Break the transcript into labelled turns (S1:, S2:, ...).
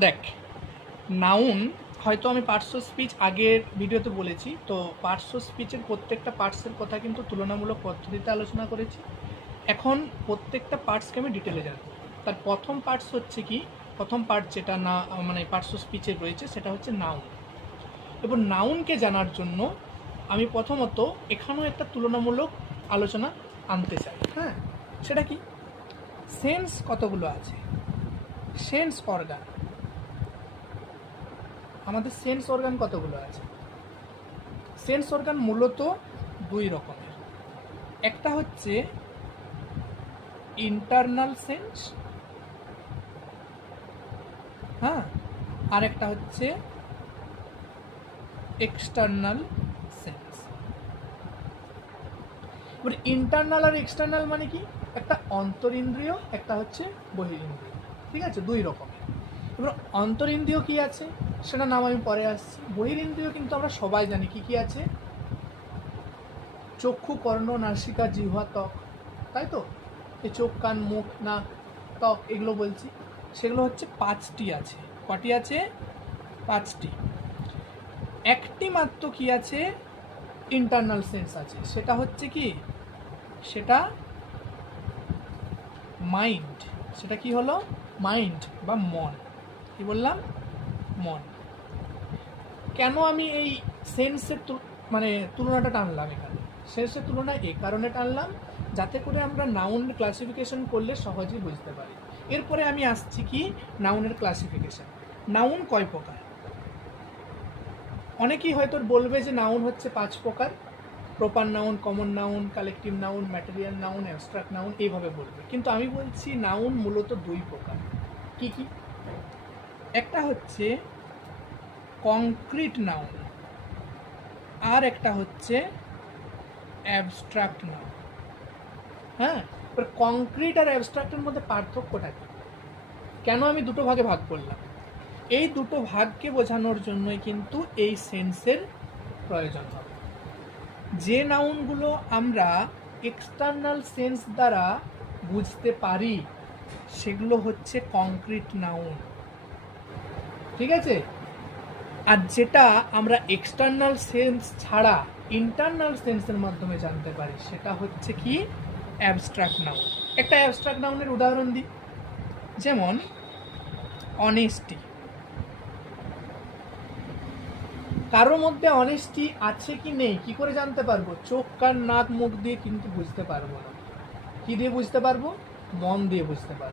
S1: দেখ নাউন হয়তো আমি পার্টস অফ স্পিচ আগের ভিডিওতে বলেছি, তো পার্টস অফ স্পিচের প্রত্যেকটা পার্টসের কথা কিন্তু তুলনামূলক পদ্ধতিতে আলোচনা করেছি। এখন প্রত্যেকটা পার্টসকে আমি ডিটেলে জানব। তার প্রথম পার্টস হচ্ছে কি? প্রথম পার্ট যেটা না মানে পার্টস অফ স্পিচের রয়েছে, সেটা হচ্ছে নাউন এবং নাউনকে জানার জন্য আমি প্রথমত এখানেও একটা তুলনামূলক আলোচনা আনতে চাই। হ্যাঁ সেটা কি? সেন্স কতগুলো আছে? সেন্স অর্গান আমাদের সেন্স অর্গান কতগুলো আছে? সেন্স অর্গান মূলত দুই রকমের। একটা হচ্ছে ইন্টারনাল সেন্স হ্যাঁ? আর একটা হচ্ছে এক্সটার্নাল সেন্স এবার ইন্টারনাল আর এক্সটার্নাল মানে কি? একটা অন্তরিন্দ্রিয়, একটা হচ্ছে বহিরিন্দ্রিয়। ঠিক আছে? দুই রকমের। এবার অন্তরিন্দ্রিয় কি আছে? সেটা নাম আমি পরে আসছি। বহিরিন্দ্রিয় কিন্তু আমরা সবাই জানি। কি কি আছে? চক্ষু, কর্ণ, নাসিকা, জিহ্বা, ত্বক। তাই তো? এই চোখ, কান, মুখ, নাক, ত্বক এগুলো বলছি। সেগুলো হচ্ছে পাঁচটি আছে। কটি আছে? পাঁচটি। একটি মাত্র কি আছে? ইন্টারনাল সেন্স আছে। সেটা হচ্ছে কি? সেটা মাইন্ড সেটা কি হলো? মাইন্ড বা মন। কি বললাম? মন। কেন আমি এই সেন্সের মানে তুলনাটা টানলাম এখানে? সেন্সের তুলনা এ কারণে টানলাম, যাতে করে আমরা নাউন ক্লাসিফিকেশন করলে সহজেই বুঝতে পারি। এরপরে আমি আসছি কি নাউনের ক্লাসিফিকেশন নাউন কয় প্রকার? অনেকেই হয়তো বলবে যে নাউন হচ্ছে পাঁচ প্রকার। Proper noun common noun collective noun material noun abstract noun এইভাবে বলবে। কিন্তু আমি বলছি নাউন মূলত দুই প্রকার। কি কি? একটা হচ্ছে কংক্রিট নাউন আর একটা হচ্ছে অ্যাবস্ট্রাক্ট নাউন হ্যাঁ? এবার কংক্রিট আর অ্যাবস্ট্রাক্টের মধ্যে পার্থক্যটা কি? কেন আমি দুটো ভাগে ভাগ করলাম? এই দুটো ভাগকে বোঝানোর জন্যই কিন্তু এই সেন্সের প্রয়োজন হবে। যে নাউনগুলো আমরা এক্সটার্নাল সেন্স দ্বারা বুঝতে পারি, সেগুলো হচ্ছে কংক্রিট নাউন ঠিক আছে? আর যেটা আমরা এক্সটার্নাল সেন্স ছাড়া ইন্টারনাল সেন্সের মাধ্যমে জানতে পারি, সেটা হচ্ছে কি? অ্যাবস্ট্রাক্ট নাউন একটা অ্যাবস্ট্রাক্ট নাউনের উদাহরণ দিই। যেমন অনেস্টি কারোর মধ্যে অনেস্টি আছে কি নেই, কি করে জানতে পারব? চোখ, কান, নাক, মুখ দিয়ে কিন্তু বুঝতে পারব না। কি দিয়ে বুঝতে পারব? মন দিয়ে বুঝতে পারব।